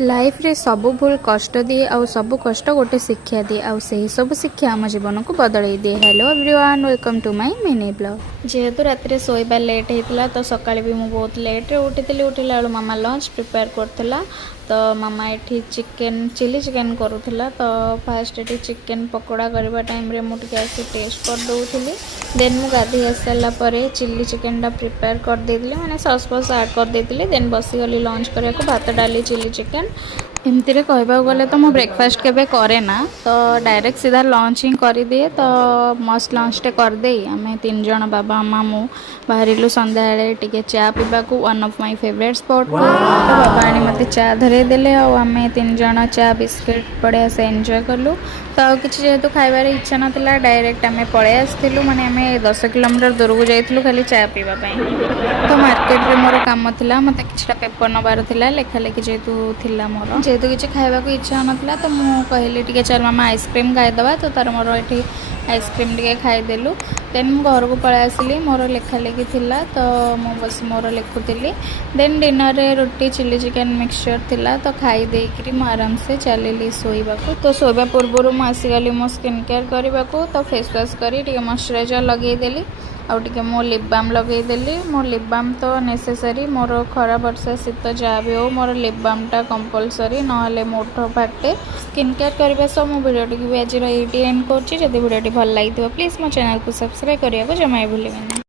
Life रे सबु भूल कष्ट दिए आउ सबु कष्ट गोटे शिक्षा दिए आउ सही सब शिक्षा आम जीवन को बदल दिए। Hello everyone, welcome to my mini blog. जेहेतु रात सोइबा लेट होता तो सकाଳେ भी मुझे बहुत लेट उठी उठिला बेलू मामा लंच प्रिपेयर करथिला। तो मामा एठी चिकेन चिली चिकेन करूला। तो फास्ट एठी चिकेन पकोड़ा करबा टाइम रे मु टिके आसी टेस्ट कर दउथिली। देन मु गाधी आसला परे चिली चिकेन टा प्रिपेयर कर देथिली, माने सॉस फॉस ऐड कर देथिली। देन बसी गली लंच करिया को भात डाली चिली चिकेन। एमती कहवा गले तो मु ब्रेकफास्ट केबे करे ना, तो डायरेक्ट सीधा लंच ही कर दिए। तो मस्त लंचटे करदे आम तीन जन बाबा मामा मु बाहर संध्या टे चा पीवा को one of my favourite spot को। तो बाबा आनी मते चा धरे देले आम तीन जन चा बिस्किट बढ़िया से एंजॉय कलु। तो किसी जेहेतु खाइबार इच्छा नाला डायरेक्ट आम पलि आसलु, माने आम 10 किलोमीटर दूर को जाइलु खाली चा पीवा। तो मार्केट रे मोर काम थिला, मते किछटा पेपर नबार थिला, लेखा लेखि जेहेतु थिला मोर जेहेतु किसी खाइबा को इच्छा नाला। तो मु कहली टिके चल मामा आइसक्रीम खाईदबा। तो तार मोर ये आइसक्रीम टिके खाईदेलु। देन मु घर को पलि आसली, मोर लेखा लेखि थिला। तो मु बस मोर लिखुली। देन डिनर रे रोटी चिली चिकेन मिक्सचर थिला। तो खाई देकरी मु आराम से चलिली सोइबा को। तो सोइबा पूर्व मु आसीगली मो स्किन केयर करबा को। तो फेस वाश करी टिके मॉइस्चराइजर लगे देली आउ टिके मो लिप बाम लगे देली। मो लिप बाम तो नेसेसरी, मोर खरा वर्षा शीत जहाँ भी हो मोर लिप बाम टा कंपलसरी, नहले मोठ फाटे। स्किन केयर करने सह मो वीडियो भी आज ये एंड कर। वीडियो भल लगी प्लीज मो चैनल को सब्सक्राइब करने को जमा भूलें।